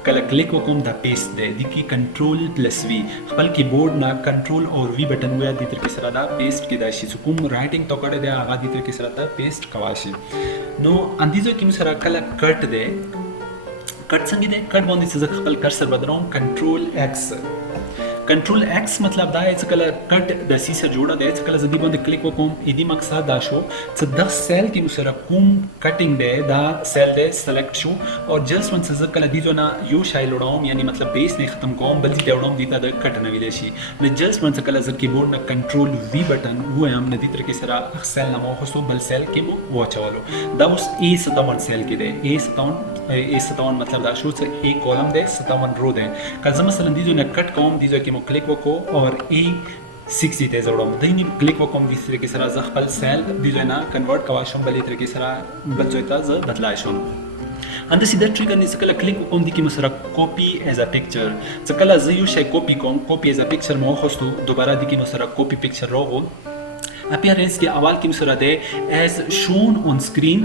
کله کلیک وکوم دا پیسټ دی د کی کنټرول+V خپل کیبورډ نه کنټرول اور V بٹن ویا د دې طریقې سره دا پیسټ کې دا شي کوم رائټینګ تو کړه دی هغه د دې طریقې سره ته پیسټ کواشي نو اندیزو کې سره کله کټ دی کټ څنګه دی کټ باندې څه خپل کرسر بدلوم کنټرول+X کنټرول X مطلب دا چې کله کټ د سی سره جوړه دی چې کله زدي باندې کلیک وکوم اې دې مقصد دا شو چې د سیل کې سره کوم کټینګ دی دا سیل دی سلیکټ شو او جست ون څه کله دې ځونه یو شای لړوم یعنی مطلب بیس نه ختم کوم بل دې وړوم دې ته د کټ نه ویل شي نو جست ون څه کله ز کیبورډ نه کنټرول V بٹن وایم نه دې طریقې سره سیل نه مو خصو بل سیل کې مو واچولو دا اوس A57 سیل کې دی A57 مطلب دا شو چې A کولم دی 57 رو دی کله مثلا دې ځونه کټ کوم دې ځکه کلیک وکړو اور A60 ته زوړم دیني کلیک وکوم د طریقې سره ز خپل سیل د ځای نه کنورټ کواشم بلې طریقې سره بل ځای ته ز بدلای شم اند سیده ټریګر نه څکله کلیک وکوم د کی مسره کاپی ایز ا پکچر څکله زه یو شی کاپی کوم کاپی ایز ا پکچر مو خوستو دوباره د کی مسره کاپی پکچر راغو appearance کې اول کې مسره ده as shown on screen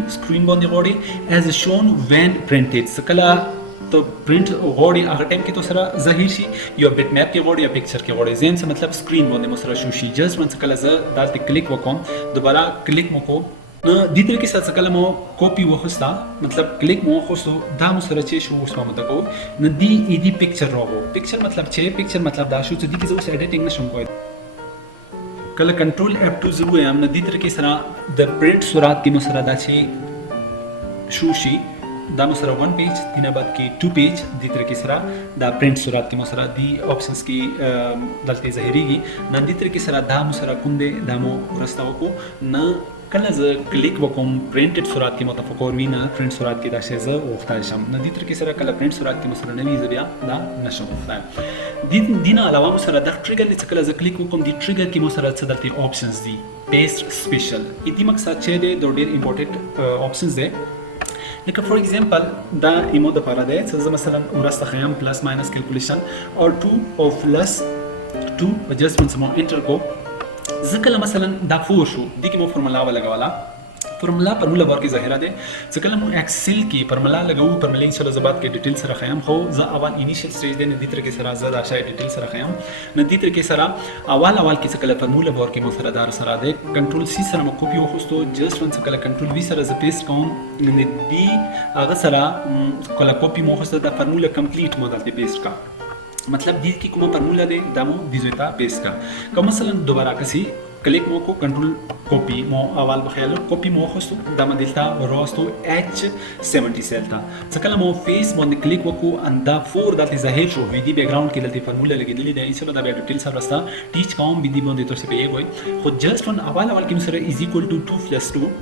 باندې غوړي as shown when printed څکله ته پرنٹ غوړي هغه ټایم کې تو سره ظاهر شي یو بیت میپ کې غوړي یا پکچر کې غوړي زم څه مطلب سکرین باندې مسره شو شي جست ون څکله زه دالته کلیک وکوم دوباره کلیک مو کو نو د دې طریقې سره څکله مو کاپی وخستا مطلب کلیک مو خصو دا مو سره چې شو اوس ما متکو نو دی ایدی پکچر راغو پکچر مطلب چې پکچر مطلب دا شو چې د کیسه اوس ایډیټینګ نشم کوی کله کنټرول F2 زه وایم نو د دې طریقې سره د پرنٹ سرعت کې مو سره دا چې شو شي دا مو سره 1 پیج دینه بعد کې 2 پیج د دې طریقې سره دا پرنٹ سرعت کې مو سره دی آپشنز کې دلته ظاهريږي نن د دې طریقې سره دا مو سره کوم دی دا مو ورسته وکړو نه کله زه کلیک وکوم پرنټډ سرعت کې متفکر وینه پرنٹ سرعت کې دا شی زه وختای شم نه دې طریقې سره کله پرنٹ سرعت کې مسره نوي زبیا دا نشم وختای دینه علاوه مسره د ټریګر نه کله زه کلیک وکوم د ټریګر کې مسره څه دلته آپشنز دي پیسټ سپیشل دې مقصد چې د ډېر امپورټنت آپشنز دي لکه فور ایگزامپل دا ایمو د پاره ده چې مثلا ورسته خیام پلس ماینس کیلکولیشن اور 2 او پلس 2 adjustments مو انټر کو ځکه مثلا دا فور شو د کی مو فارمولا ولګواله فارمولا بار کې ظاهره ده ځکه مو ایکسل کې فارمولا لګاو فارمولا ان شاء الله زبات کې ډیټیل سره خیام خو زه اول انیشل سټیج ده نه د طریقې سره زه دا شای ډیټیل سره خیام نه د طریقې سره اول کې څکله فارمولا بار کې مو سره دار سره ده کنټرول سی سره مو کاپی وخستو جست ون څکله کنټرول وی سره ز پیسټ کوم نه دی هغه سره کله کاپی مو خسته د فارمولا کمپلیټ مودل دی پیسټ کا मतलब दी की कोमा फॉर्मूला दे दामो दिजोता बेस का का मसलन दोबारा कसी क्लिक मो को कंट्रोल कॉपी मो अवाल बखयालो कॉपी मो खस्तो दामा दिलता रोस्तो H70 सेलता सकला मो फेस बंद क्लिक वको अंदा फोर दाते ظاهر شو वीडी बैकग्राउंड के दलते फॉर्मूला लगे दिली दे इसलो दा डिटेल सब रास्ता टीच काम वीडी बंद तो से पे कोई खुद जस्ट वन अवाल की मसरे इज इक्वल टू 2 + 2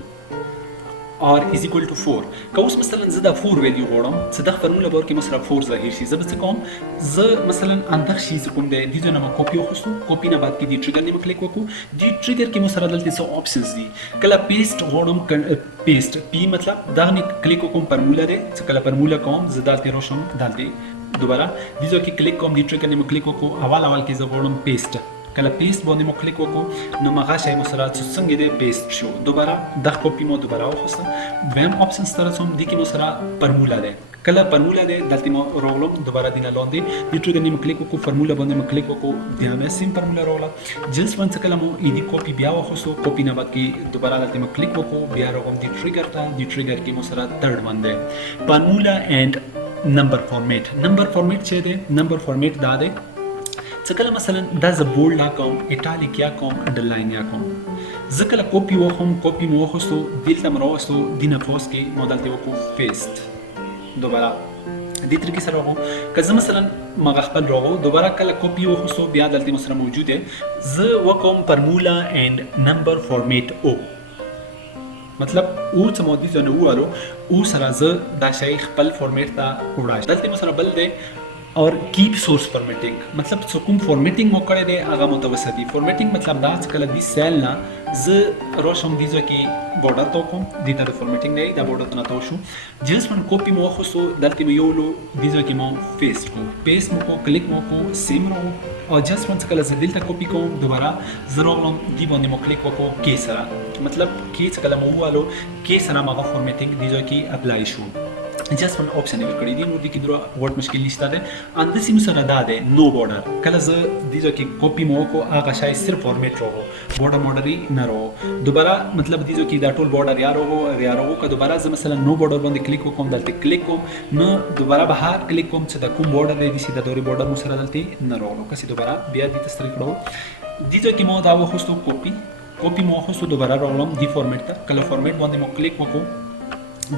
और is equal to 4 كوس مثلا زدا 4 فاليو غورم صدق فورمولا بور کې مثلا 4 ظاهر شي زبست کوم ز مثلا اندر شي کوم د دې نه کاپی وخصو کاپی نه بعد کې د ټریګر نه کلیک وکړو د ټریګر کې مثلا دلته سو آپشنز دي کله پیسټ غورم پیسټ پی مطلب دا نه کلیک وکوم فورمولا دې کله فورمولا کوم زدا ته روشم دلته دوباره دې کې کلیک کوم د ټریګر نه کلیک وکړو اول کې ز غورم پیسټ کله پیسټ باندې مو کلیک وکړو نو مغه شی مسره څنګه دې پیسټ شو دوباره د کاپی مو دوباره وخصه ویم آپشن سره سم دي کې مسره فارمولا ده کله فارمولا ده دلته مو روغلم دوباره دینه لاندې د ټریګر نه کلیک وکړو فارمولا باندې مو کلیک وکړو د همه سیم فارمولا روغله جست وانس کله مو ایدی کاپی بیا وخصو کاپی نه بعد کې دوباره دلته مو کلیک وکړو بیا روغم د ټریګر ته د ټریګر کې مسره تھرد باندې فارمولا اینڈ نمبر فارمیټ چې ده نمبر فارمیټ دا ده څکله مثلا دا ز بولډ لا کوم ایټالیک یا کوم انډرلاین یا کوم ځکه کاپی وخم کاپی مو وخصو دلته مروستو دینه پوس کې مودل ته وکړو پیسټ دوباره دې طریقې سره وکړو که زه مثلا مغه خپل راغو دوباره کله کاپی وخصو بیا دلته مسره موجوده ز وکم فارمولا اینڈ نمبر فارمیټ او मतलब او څه مودي ځنه وره او سره ز دا شی خپل فارمیټ ته وړای دلته مسره بل دی और कीप सोर्स फॉर्मेटिंग मतलब څه کوم فارمیټینګ مو کړی دی هغه متوسطي فارمیټینګ مطلب دا چې کله دی سیل نه ز روشم دی ځکه بورډر تو کوم دی ته فارمیټینګ نه دا بورډر ته تو شو جس من کاپی مو خصو دلته مو یو لو دی ځکه مو پیسټ مو کو کلیک مو کو سیم رو او جس من کله ز دلته کاپی کوم دوباره زروغلم دی باندې مو کلیک وکړو کې سره मतलब کې کله مو والو کې سره ما فارمیټینګ دی ځکه اپلای شو just one option کړی دی نو د کی درو ورډ مشکل نشته ده اند سیم سره دا ده نو بورډر کله ز د جو کې کاپی مو کو هغه شای صرف فارمیټ راو بورډر ماډری نه راو دوباره مطلب د جو کې دا ټول بورډر یا راو که دوباره ز مثلا نو بورډر باندې کلیک وکوم دلته کلیک کوم نو دوباره بهر کلیک کوم چې د کوم بورډر دی چې د دوري بورډر مو سره دلته نه راو کسي دوباره بیا د تستری کړو د جو کې مو دا وخصو کاپی مو خصو دوباره راولم دی فارمیټ ته کله فارمیټ باندې مو کلیک وکوم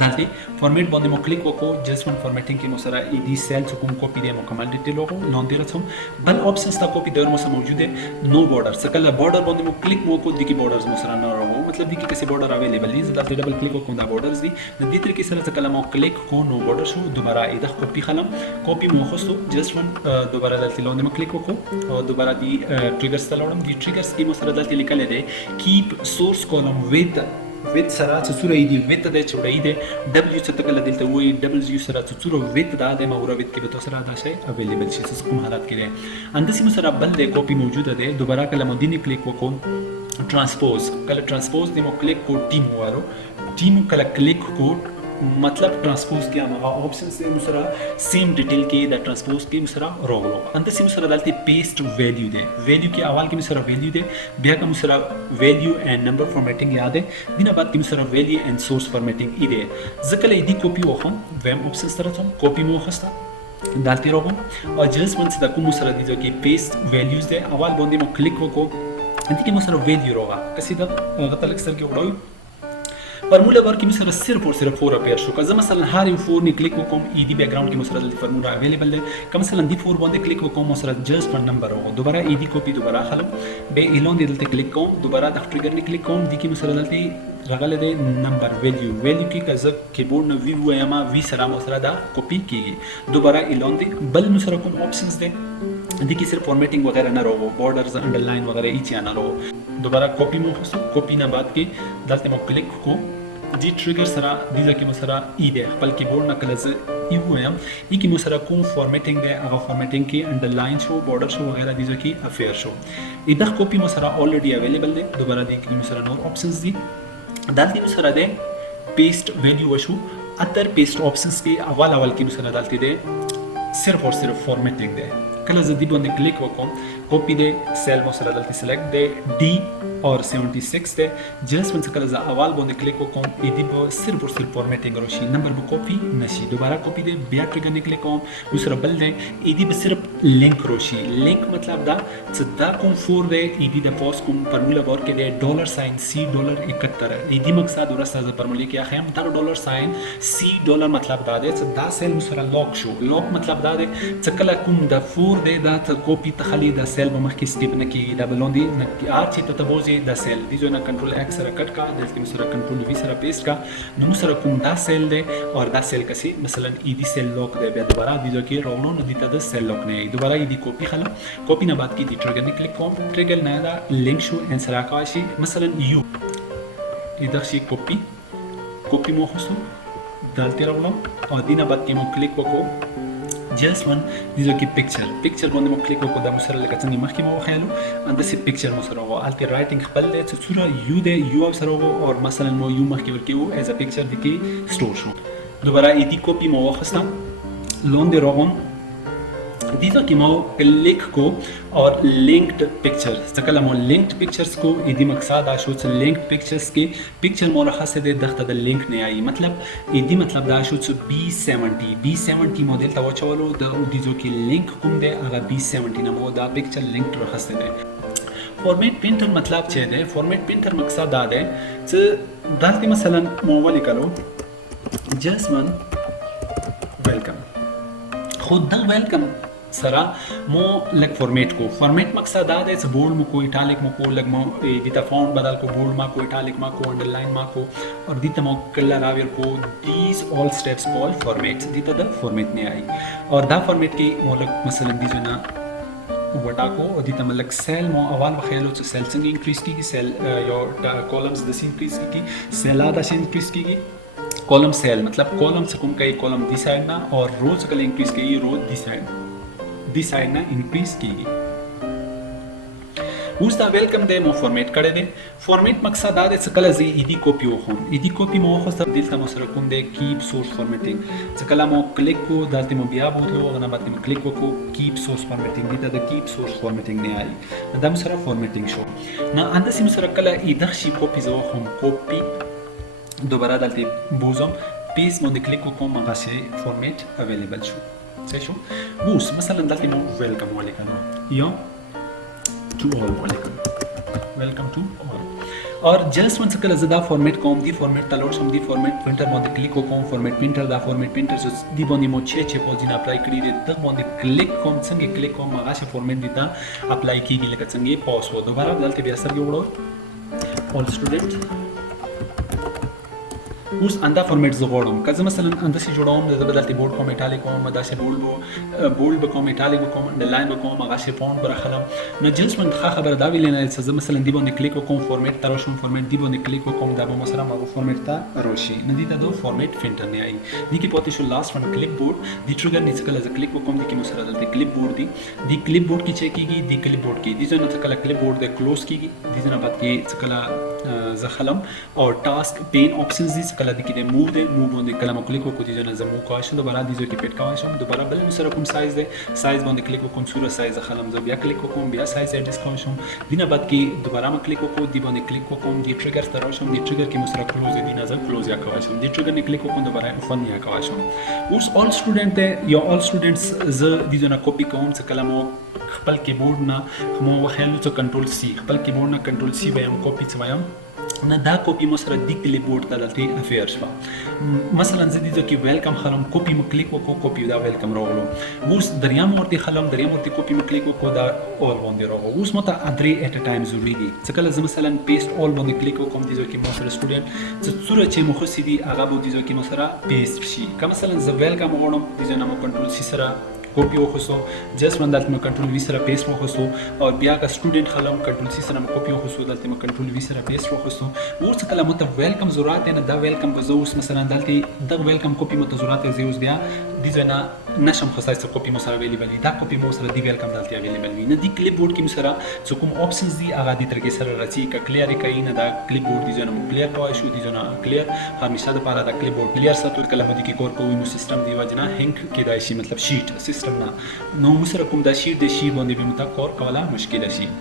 دلته فارمیټ باندې مو کلیک وکړو جست ون فارمیټینګ کې مو سره ای دی سیل څخه کوم کاپی دی مکمل ډیټیل وکړو لاندې راځم بل آپشنز تا کاپی در مو سره موجود دی نو بورډر څکله بورډر باندې مو کلیک مو کو د کی بورډرز مو سره نه راو مطلب د کی کسي بورډر اویلیبل دي دلته ډبل کلیک وکوم دا بورډرز دي د دې طریقې سره څکله مو کلیک کو نو بورډر شو دوباره ای د کاپی خلم کاپی مو خصو جست ون دوباره دلته لاندې مو کلیک وکړو او دوباره دی ټریګرز ته لاړم دی ټریګرز کې مو سره دلته لیکل دی کیپ سورس کولم وذ with سره څوره دی with د چوړی دی w څه تکل دلته وای w سره څوره with دا د مورا with کې به تاسو را دا شی اویلیبل شي څه کوم حالات کې دی اندسي سره بل د کاپی موجوده ده دوباره کله مو دینی کلیک وکوم ट्रांसपोज कल ट्रांसपोज दे मो क्लिक को टीम वारो टीम कल क्लिक को मतलब ट्रांसपोज किया मगा ऑप्शन से मुसरा सेम डिटेल के द ट्रांसपोज के मुसरा रोगलो अंत से मुसरा डालते पेस्ट वैल्यू दे वैल्यू के अवाल के मुसरा वैल्यू दे बिया का मुसरा वैल्यू एंड नंबर फॉर्मेटिंग याद है दिना बाद की मुसरा वैल्यू एंड सोर्स फॉर्मेटिंग इदे जकले इदी कॉपी वखम वेम ऑप्शन तरह हम कॉपी मो खस्ता डालते रहो और जस्ट वंस द को मुसरा दीजो की पेस्ट वैल्यूज दे अवाल बोंदे मो क्लिक वको انت كي مثلا فيديو روغا كسيدا غطلك سركي وروي فورمولا بار کی مثلا صرف اور صرف 4 اپیئر شو که مثلا هر این 4 نی کلیک وکم ای دی بیک گراوند کی مثلا دی فورمولا اویلیبل ده که مثلا دی 4 باندې کلیک وکم مثلا جست پر نمبر هو دوباره ای دی کپی دوباره خلم به ایلون دی دلته کلیک کوم دوباره د ټریګر نی کلیک کوم دی کی مثلا دلته راغله ده نمبر ویلیو کی که کیبورډ نو ویو یا ما وی سره مثلا دا کپی کیږي دوباره ایلون دی بل مثلا کوم آپشنز ده دی کی صرف فارمیٹنگ وغیرہ نہ رہو بارڈرز انڈرلائن وغیرہ ایچ نہ رہو دوبارہ کاپی مو خصو کاپی نہ بعد کی دلته مو کلیک کو دی ټریګر سره دی لکه مو سره ای دی خپل کیبورډ نه کله ز یو یم ای کی مو سره کوم فارمیټنگ دی هغه فارمیټنگ کی انډرلاین شو بارډر شو وغیرہ دی کی افیر شو ای د کاپی مو سره الریډي اویلیبل دی دوباره دی کی مو سره نور آپشنز دی دلته مو سره دی پیسٹ ویلیو وشو اتر پیسٹ آپشنز کی اول کی مو سره دلته دی صرف اور صرف فارمیټنگ دی کله زه دی باندې کلیک وکم کاپی دی سیل مو سره دلته سلیکټ دی डी और 76 ته جس من کله زه اول باندې کلیک وکم ای دی به صرف اور صرف فارمیټینګ راشي نمبر به کاپی نشي دوباره کاپی دی بیا ټریګر نه کلیک کوم دوسرا بل دی ای دی به صرف لینک راشي لینک مطلب دا چې دا کوم فور دی ای دی د پاس کوم فارمولا ور کې دی ډالر ساين سی ډالر 71 ای دی مقصد ورسته ز فارمولا کې اخیم دا ډالر ساين سی ډالر مطلب دا دی چې دا سیل سره لاک شو لاک مطلب دا دی چې کله کوم د فور دی دا ته کاپی تخلي د سیل به مخکې سټیپ نه کیږي دا بلوندي نه ار چې ته بوزي د سیل دی جو نه کنټرول ایکس سره کټ کا دلته سره کنټرول وی سره پیسټ کا نو سره کوم دا سیل دی اور دا سیل کسي مثلا ای دی سیل لاک دی بیا دوباره دی جو کې راونو نو دی ته د سیل لاک نه دوباره ای دی کاپی خلا کاپی نه بعد کی دی ټریګر نه کلیک کوم ټریګر نه دا لینک شو ان سره کاشي مثلا یو ادھر شي کاپی مو خصو دلته راونو او دی نه بعد کی مو کلیک وکړو just one دیزو کی پکچر باندې مو کلیک وکړو دا مسره لکه څنګه مخکې مو خیالو اند سي پکچر مو سره وو الټي رائټینګ خپل دې چې سره یو دې یو سره وو او مثلا مو یو مخکې ورکیو ایز ا پکچر د کی سٹور شو دوباره ای دی کاپی مو واخستم لون دی روغم دیزو کی مو کلیک کو اور لینکڈ پکچر ځکه مو لینکډ پکچرز کو ای دی مقصد دا شو چې لینکډ پکچرز کې پکچر مو راخصه د دغه د لینک نه آئی مطلب ای دی مطلب دا شو چې B70 ماډل تا وچولو د دیزو کې لینک کوم دی هغه B70 نه مو دا پکچر لینک راخصه دی فارمیټ پینټر مطلب چې دی فارمیټ پینټر مقصد دا دی چې دلته مثلا مو ولیکلو جست ون ویلکم خود دا ویلکم سره مو لګ فارمیټ کو فارمیټ مقصد دا دی چې بورډ مو کو ایټالیک مو کو لګ مو دیتا فونټ بدل کو بورډ ما کو ایټالیک ما کو انډرلاین ما کو اور دیتا مو کلر راویر کو دیز all steps all formats دیتا د فارمیټ نه آئی اور دا فارمیټ کې مو لګ مثلا دی جنا وټا کو او دیتا ملک سیل مو اول بخیلو چې سیل څنګه انکریز کیږي سیل یو کالمز د سین انکریز کیږي سیل دا شین انکریز کیږي کالم سیل مطلب کالم سے کوم کوي کالم دی سایډ نه اور رو څخه انکریز کیږي رو دی سایډ دی سایډ نه انکریز کیږي اوس دا ویلکم دی مو فارمیټ کړی دی فارمیټ مقصد دا دی چې کله زه ای دی کاپی وخم ای دی کاپی مو واخیسته دلته مو سره کوم دی کیپ سورس فارمیټینګ چې کله مو کلیک کو دلته مو بیا بوتلو هغه نه بعد مو کلیک وکړو کیپ سورس فارمیټینګ دلته د کیپ سورس فارمیټینګ نه آئی دا مو سره فارمیټینګ شو نه انداسې مو سره کله ای دغه شي کاپی زه وخم کاپی دوباره دلته بوزم پیس باندې کلیک وکړم هغه شی فارمیټ اویلیبل شو صحیح شو بوس مثلا دلته مو ویلکم ولیکلو یا to all welcome to all और जस्ट वन कल ज़दा फॉर्मेट कॉम दी फॉर्मेट तलोड सम दी फॉर्मेट प्रिंटर मोंदे क्लिक को कॉम फॉर्मेट प्रिंटर दा फॉर्मेट प्रिंटर जो दी बोंदी मो छे पोजिन अप्लाई करी दे तक मोंदे क्लिक कॉम संगे क्लिक कॉम आगा से फॉर्मेट दीता अप्लाई की गी लगा संगे पॉज हो दोबारा दलते भी असर जोड़ो ऑल स्टूडेंट اوس اندا فارمیټ زه غواړم که زه مثلا انداسې جوړوم زه به دلته بورډ کوم ایټالیک کوم داسې بورډ به کوم ایټالیک به کوم انډرلاین به کوم هغه شی فونټ به راخلم نو جلس من ښه خبره دا ویلې نه چې زه مثلا دی باندې کلیک وکوم فارمیټ ته راشم فارمیټ دی باندې کلیک وکوم دا به مثلا هغه فارمیټ ته راشي نو دې ته د فارمیټ فلټر نه آی دې کې پاتې شو لاست ون کلیپ بورډ دی ټریګر نه څکل زه کلیک وکوم دې کې مثلا دلته کلیپ بورډ دی کلیپ بورډ کې چې کېږي دی کلیپ بورډ کې دې ځنه څکل کلیپ بورډ د کلوز کېږي دې ځنه بعد کې څکل زه خلم او ټاسک پین آپشنز دي څکل دې کې د موو دی موو باندې کلمه کلیک وکړو دې ځنه زه موو کوای شم دوباره دې ځای کې پټ کوای شم دوباره بل سره کوم سایز دی سایز باندې کلیک وکوم سوره سایز خلم زه بیا کلیک وکوم بیا سایز ایډجسټ کوم شم دینه بعد کې دوباره ما کلیک وکړو دې باندې کلیک وکوم دې ټریګر ته راشم دې ټریګر کې مسره کلوز دی نه زه کلوز یا کوای شم دې ټریګر نه کلیک وکوم دوباره اوپن یا کوای شم اوس اول سټوډنټ دی یا اول سټوډنټس زه دې ځنه کاپی کوم څه کلمه خپل کیبورډ نه مو وخیل څه کنټرول سی خپل کیبورډ نه کنټرول سی وایم کاپی څه وایم نه دا کاپی مو سره دی کلیپ بورډ ته دلته افیر شو مثلا زه دې کې ویلکم خلم کاپی مو کلیک وکړو کاپی دا ویلکم راغلو اوس دریام ورته خلم دریام ورته کاپی مو کلیک وکړو دا اول باندې راغلو اوس مته ادري اټ ا ټایم ضروری دي څه کله زه مثلا پیست اول باندې کلیک وکم دې کې مو سره سټوډنټ څه څوره چې مو خو سي دي هغه به دې کې مو سره پیست شي که مثلا زه ویلکم غواړم دې نه مو کنټرول سی سره کاپی وخصو جست من دلته کنټرول وی سره پیست وخصو او بیا کا سټوډنټ خلم کنټرول سی سره کاپی وخصو دلته کنټرول وی سره پیست وخصو ورڅ کله مت ویلکم ضرورت نه دا ویلکم به زوس مثلا دلته د ویلکم کاپی مت ضرورت زیوس بیا دې ځنه نشم خصایص کاپی مو سره اویلیبل دا کاپی مو سره دی ویلکم دلته اویلیبل وی نه دی کلیپ بورډ کې مو سره څه کوم آپشنز دی هغه دې ترګه سره راځي ک کلیر کوي نه دا کلیپ بورډ دې ځنه کلیر کوي شو دې ځنه کلیر همیشه د پاره دا کلیپ بورډ کلیر ساتل کله مې کې کور کوی نو سیستم دی وجنه هنګ کې دا شي مطلب شیټ سیستم نه نو مسره کوم دا شیټ د شی باندې به متا کور کولا مشکل شي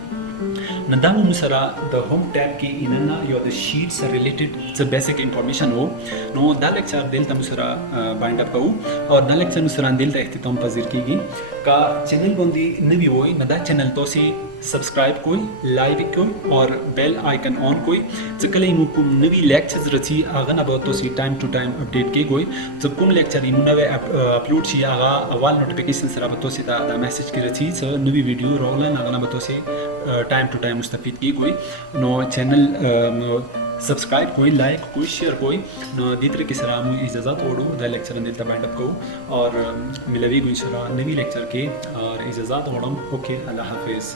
نه دا مو سره د هوم ټاب کې اننا یو د شیټ سره ریلیټډ څه بیسیک انفارمیشن وو نو دا لیکچر دلته مو سره بایند اپ کوو او دا لیکچر مو سره دلته اختتام پذیر کیږي کا چینل باندې نوی وای نه دا چینل تاسو سبسکرائب کوئی لائک کوئی اور بیل آئکن آن کوئی څکله مو کوم نوی لیکچرز رچی هغه نه به تاسو ټایم ټو ټایم اپډیټ کی کوئی څه کوم لیکچر یې نو اپلوډ شي هغه اول نوټیفیکیشن سره به تاسو دا میسج کی رچی څه نوی ویډیو راولن هغه نه به تاسو ټایم ټو ټایم مستفید کی کوئی نو چینل سبسکرائب کوئی لائک کوئی شیئر کوئی نو دې طریقې سره مو اجازه وړو دا لیکچر نه ته بایند اپ کوو اور ملوي ګو ان شاء الله نوی لیکچر کې اور اجازه وړم اوکے الله حافظ